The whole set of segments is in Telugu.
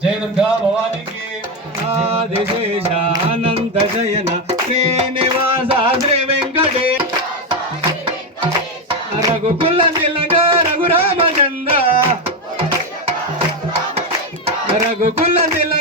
जय दुर्गा भवानी की आदिशेषानंद जयन श्रीनिवास श्री वेंकटेश रघुकुल नील రఘుకుల తిలక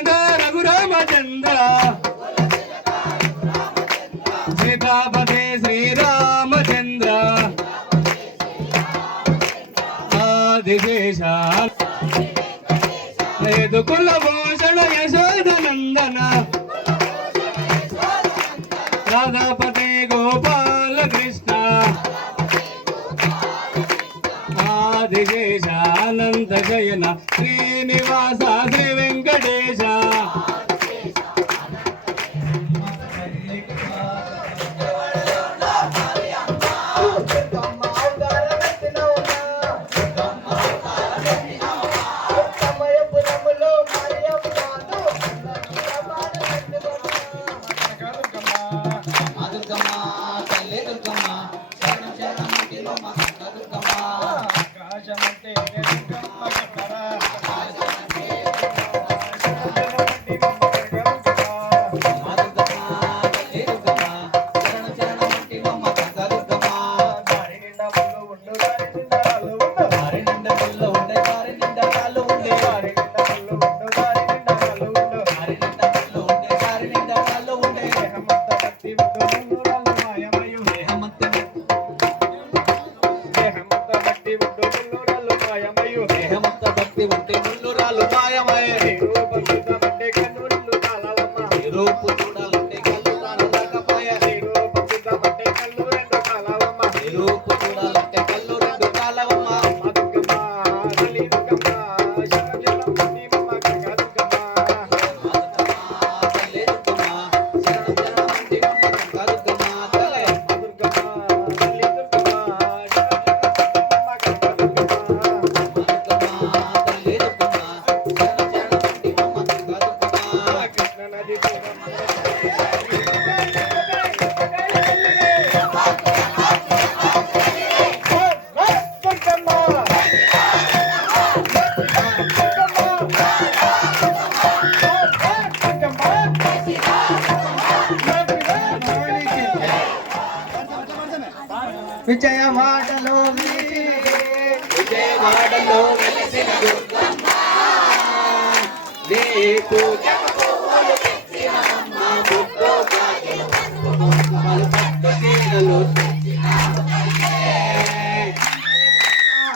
వెంకటేశానంద జయన శ్రీనివాస శ్రీ వెంకటేశ దుర్గమ్మ తల్లి దుర్గమ్మ శరణం శరణం ఇంటిలో మా దుర్గమ్మ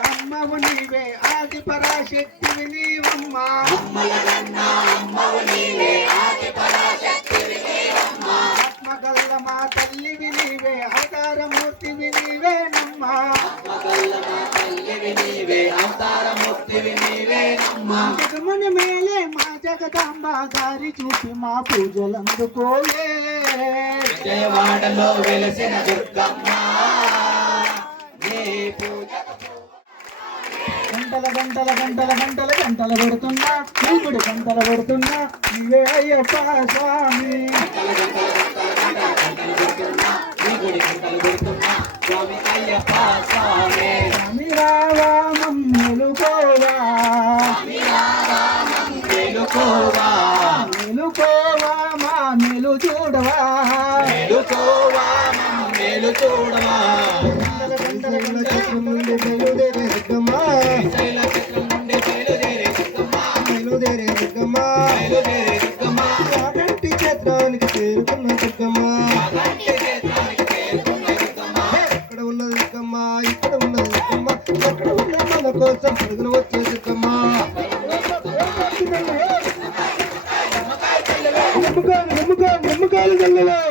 అమ్మవు నీవే ఆది పరాశక్తివి నీవమ్మ. అమ్మల కన్నా అమ్మవు నీవే ఆది పరాశక్తివి నీవమ్మ. ఆత్మగల్ల మా తల్లివి నీవే అవతారమూర్తివి నీవేనమ్మ. జగముని మేలే మా జగదాంబ దారి చూపి మా పూజలందుకోలే. విజయవాడలో వెలిసిన దుర్గమ్మ. గంటల గంటల గంటల గంటల గంటల కొడుతున్నా. నీకుడు గంటల కొడుతున్నా. నీవే అయ్యప్ప స్వామి. మేలుకోవా మేలుకోవా మా మేలు చూడవా మేలుకోవా మమ్మ మేలు చూడవా గంటల గంటల செல்லலாம்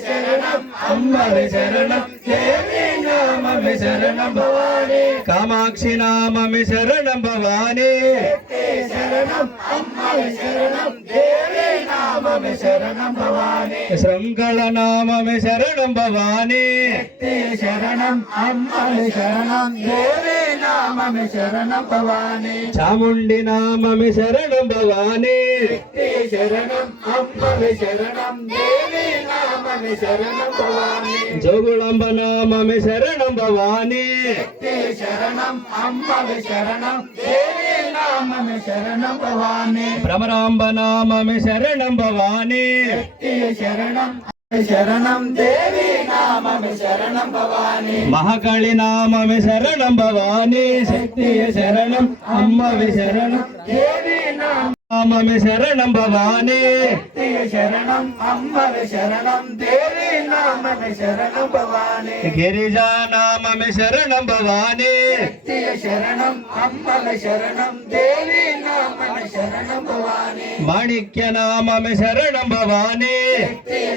శరణం అమ్మవి శరణం శరణం. భవాని. కామాక్షి నామమి శరణం భవాని. శరణం అమ్మవి శరణం. శరణం భవాని. శృంగళ నామమి శరణం భవాని. శరణం అమ్మవి శరణం. దేవి నామమి శరణం భవాని. నామమి శరణం భవాని శరణం దేవి నామమి శరణం భవాని. జోగుళంబ నామమి శరణం భవాని. శరణం అమ్మవి శరణం దేవి నామమి శరణం భవాని. భ్రమరాంబ నామమి శరణం భవాని. శరణం శరణం దేవి నామమి శరణం భవాని. మహాకాళి నామమి శరణం భవాని. శక్తి శరణం అమ్మవి శరణం దేవి నామమి శరణం భవాని. శరణం అమ్మవి శరణం దేవి నామమి శరణం భవాని. గిరిజా నామమి శరణం భవాని. శరణం అమ్మవి శరణం దేవి నామమి శరణం భవాని. మాణిక్య నామమి శరణం భవాని.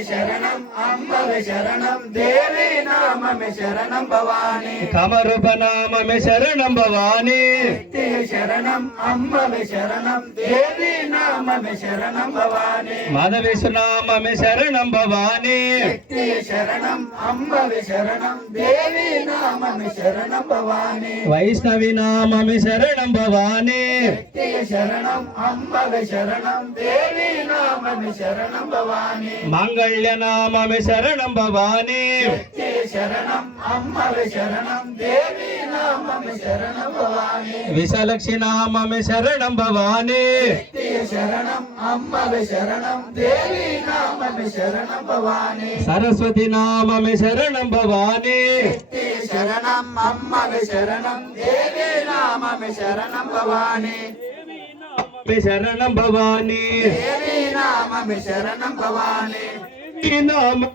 శరణం అమ్మవి శరణం దేవి నామమి శరణం భవాని. కమరూప నామమి శరణం భవాని. శరణం అమ్మవి శరణం దేవి నామమి శరణం భవాని. శరణం భవాని. శరణం అమ్మవి శరణం దేవి నామమి శరణం భవాని. వైష్ణవి నామమి శరణం భవాని. శరణం అమ్మవి శరణం దేవి నామమి శరణం భవాని. మాంగళ్య నామమి శరణం భవాని. శరణం అమ్మవి శరణం దేవి నామమి శరణం భవాని. విశాలక్షి నామమి శరణం భవాని. శరణం అమ్మవి శరణం దేవి నామమి శరణం భవాని. సరస్వతి నామమి శరణం భవాని. శరణం అమ్మవి శరణం దేవి నామమి శరణం భవాని. శరణం భవాని. దేవి నామమి శరణం భవాని. నామ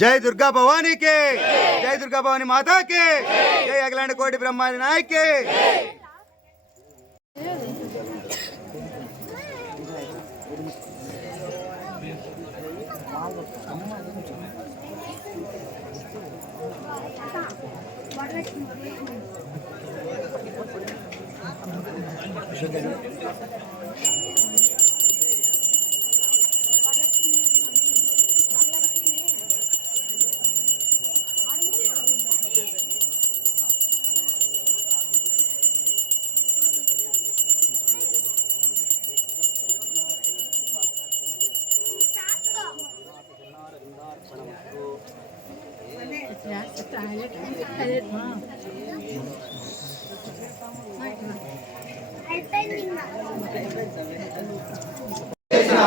జై దుర్గా భవానీకి జై దుర్గా భవాని మాతాకి జై అఖిలాండ కోటి బ్రహ్మాండ నాయకి Thank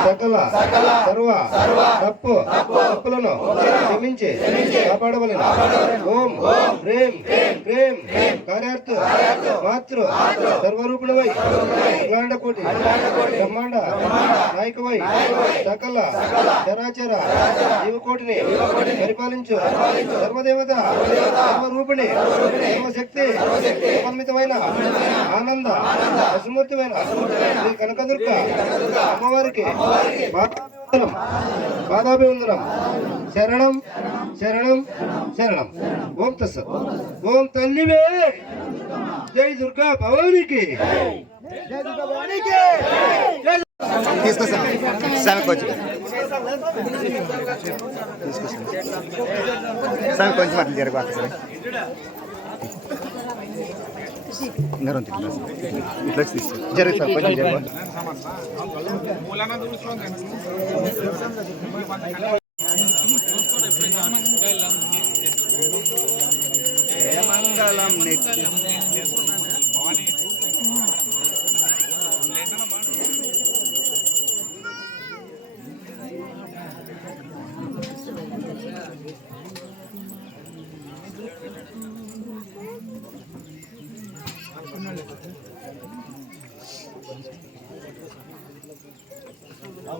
సకల సర్వ తప్పు తప్పులను క్షమించి కాపాడవలను. ఓం హ్రీం క్రీం కార్యార్థ మాతృ సర్వరూపిణవై అఖిలాండ కోటి బ్రహ్మాండ నాయకవై సకల చరాచర జీవకోటిని పరిపాలించు సర్వదేవత సర్వరూపిణి సర్వశక్తి సమన్వితమైన ఆనంద వసుమూర్తిమైన శ్రీ కనకదుర్గ అమ్మవారికి పాదాభివందనం పాదాభివందనం శరణం శరణం శరణం. ఓం తస్ ఓం తల్లివే జై దుర్గా భవానికి. తీసుకొస్తాం స్వామి కొంచెం తీసుకొస్తాం స్వామి కొంచెం రెండు ఇట్లా ఇట్లా వచ్చి తీసుకో జరుగు సార్ కొంచెం జరుగు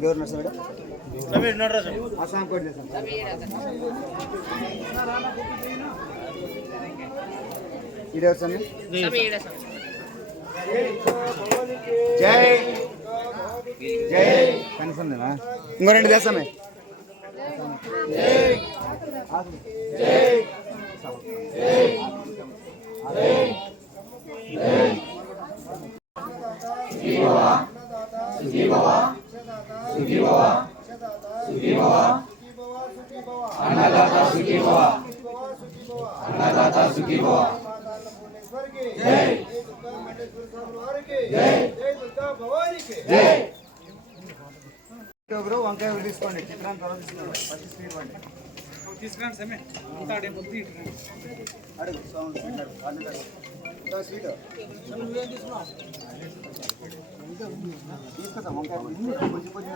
ఎవరు నర్సు మేడం ఆ స్వామి కోటి చేస్తాం ఇదే స్వామి జై. జై. కనీసం ఇంకో రెండు చేస్తామే. బ్రో వంకాయ ఒకటి తీసుకోండి చిత్రాన్ని తర్వాత తీసుకోండి ఫస్ట్ స్వీట్ వండి అడుగు సౌండ్ స్వీట్ అడుగు అడుగు అడుగు. ఇంకా స్వీట్ తీసుకొస్తాం వంకాయ కొంచెం